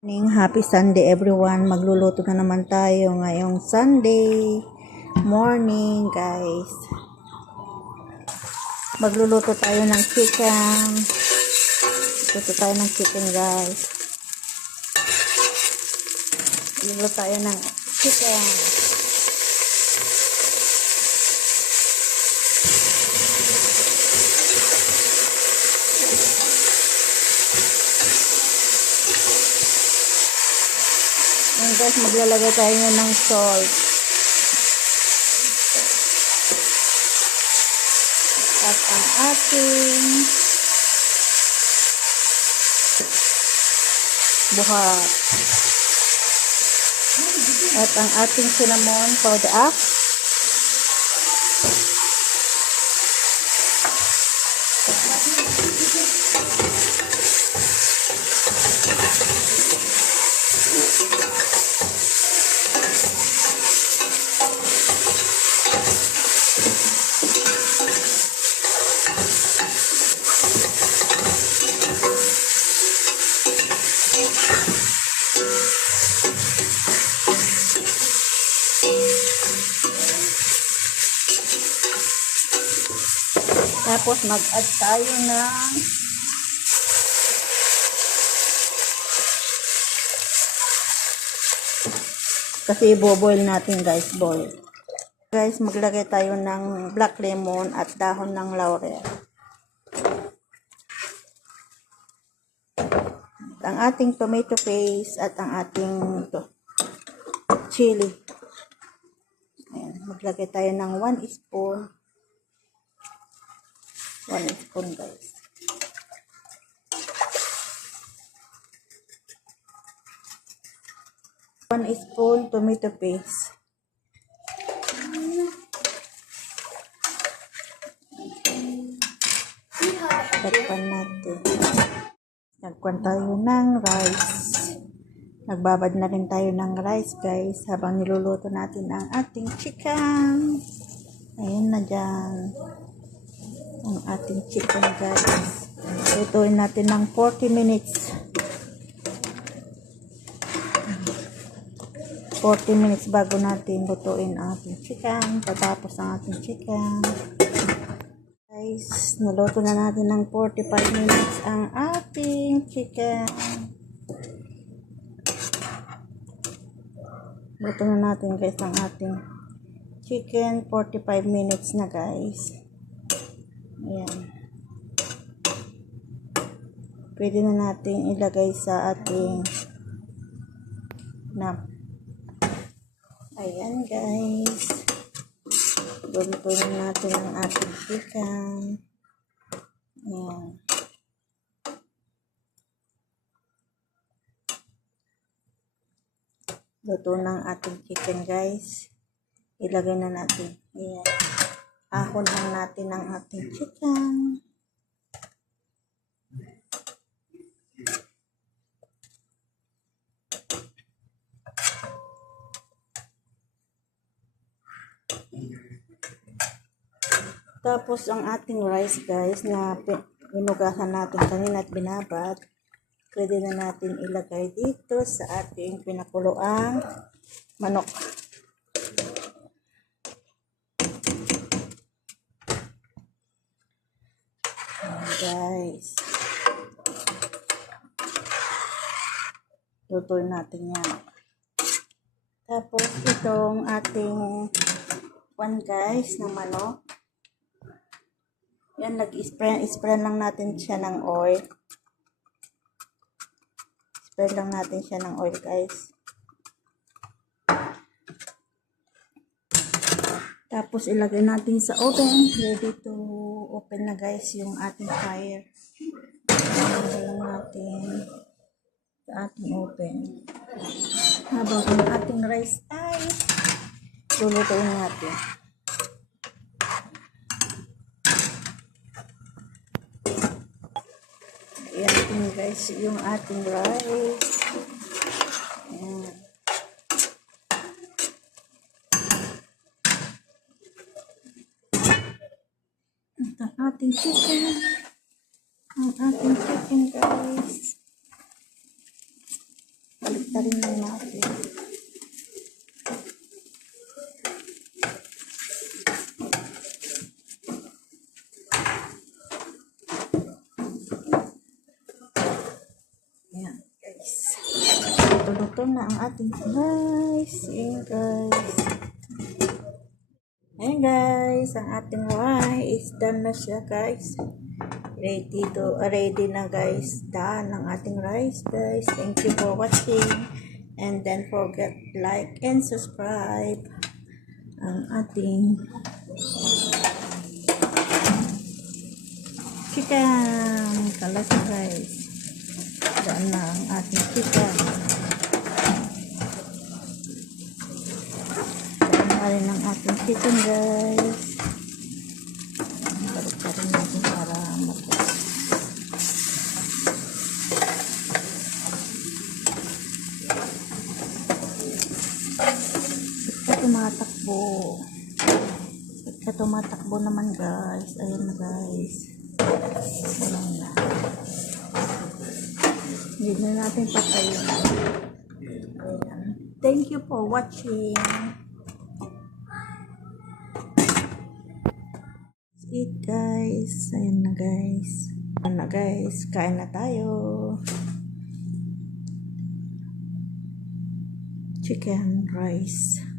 Happy Sunday everyone. Magluluto na naman tayo ngayong Sunday morning, guys. Magluluto tayo ng chicken. Magluluto tayo ng chicken, guys. Magluluto tayo ng chicken. Ngayon, guys, maglalagay tayo ng salt. At ang ating buhat. At ang ating cinnamon powder. Tapos mag-add tayo ng kasi boil natin, guys, boil. Guys, maglagay tayo ng black lemon at dahon ng laurel. Ang ating tomato paste at ang ating chili. Ayan, maglagay tayo ng 1 spoon. 1 spoon, guys. One spoon tomato paste. Takpan natin. Nagkuhan tayo ng rice. Nagbabad na rin tayo ng rice, guys, habang niluluto natin ang ating chicken. Ayan na dyan. Ang ating chicken, guys. Lutuin natin ng 40 minutes. 40 minutes bago natin lutuin ang ating chicken. Patapos ang ating chicken. Guys, naluto na natin ng 45 minutes ang ating chicken. Luto na natin, guys, ang ating chicken. 45 minutes na, guys. Ayan. Pwede na natin ilagay sa ating ayan, guys. Lutuin natin ang ating chicken. Ayan. Luto ng ating chicken, guys. Ilagay na natin. Ayan. Ahon lang natin ang ating chicken. Tapos ang ating rice, guys, na pinugasan natin kanina at binabad, pwede na natin ilagay dito sa ating pinakuluang manok. Guys, lutuin natin yan. Tapos itong ating guys, na manok, yan, nag-spray lang natin siya ng oil. Spray lang natin siya ng oil, guys. Tapos ilagay natin sa oven. Ready to open na, guys, yung ating fire. Ilagay lang natin sa ating oven. Habang ang ating rice ay lulutuin natin. Ayan, guys, yung ating rice. Ayan. Ang ating chicken. Ang ating chicken, guys. Baliktarin lang natin. Ayan, guys. Luto na ang ating rice. Ayan, guys. Ayan, guys. Ang ating rice. Done na siya, guys. Ready na, guys. Done ang ating rice, guys. Thank you for watching. And then forget like and subscribe ang ating chicken kalas, guys. Daan na ang ating chicken. Daan na rin ang ating chicken, guys. Balik pa rin natin para matas. Ba't ka tumatakbo naman, guys. Ayan na, guys. Ayan na. Hindi na natin patayin. Ayan. Thank you for watching. That's it, guys. Ayan na, guys. Ayan na, guys. Kain na tayo. Chicken rice.